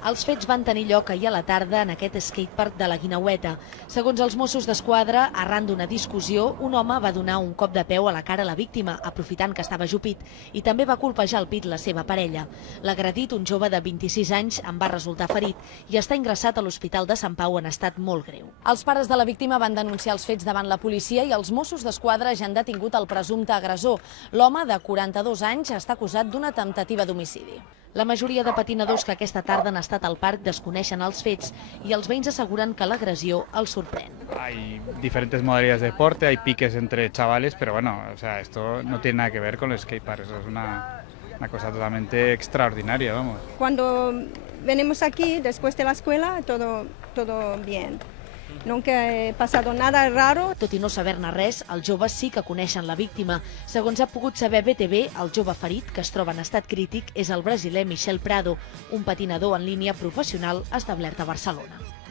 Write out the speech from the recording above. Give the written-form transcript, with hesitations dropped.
Els fets van tenir lloc ahir a la tarda en aquest skatepark de la Guineueta. Segons els Mossos d'Esquadra, arran d'una discussió, un home va donar un cop de peu a la cara a la víctima, aprofitant que estava ajupit, i també va colpejar al pit la seva parella. L'agredit, un jove de 26 anys, en va resultar ferit i està ingressat a l'Hospital de Sant Pau en estat molt greu. Els pares de la víctima van denunciar els fets davant la policia i els Mossos d'Esquadra ja han detingut el presumpte agressor. L'home, de 42 anys, està acusat d'una temptativa d'homicidi. La majoria de patinadors que aquesta tarda han estat al parc desconeixen els fets i els veïns asseguren que l'agressió els sorprèn. Hay diferentes modalidades de deporte, hay piques entre chavales, pero bueno, o sea, esto no tiene nada que ver con el skatepark, eso es una cosa totalmente extraordinaria, vamos. Cuando venimos aquí, después de la escuela, todo bien. Nunca he passat nada raro. Tot i no saber-ne res, els joves sí que coneixen la víctima. Segons ha pogut saber BTV, el jove ferit, que es troba en estat crític, és el brasiler Michel Prado, un patinador en línia professional establert a Barcelona.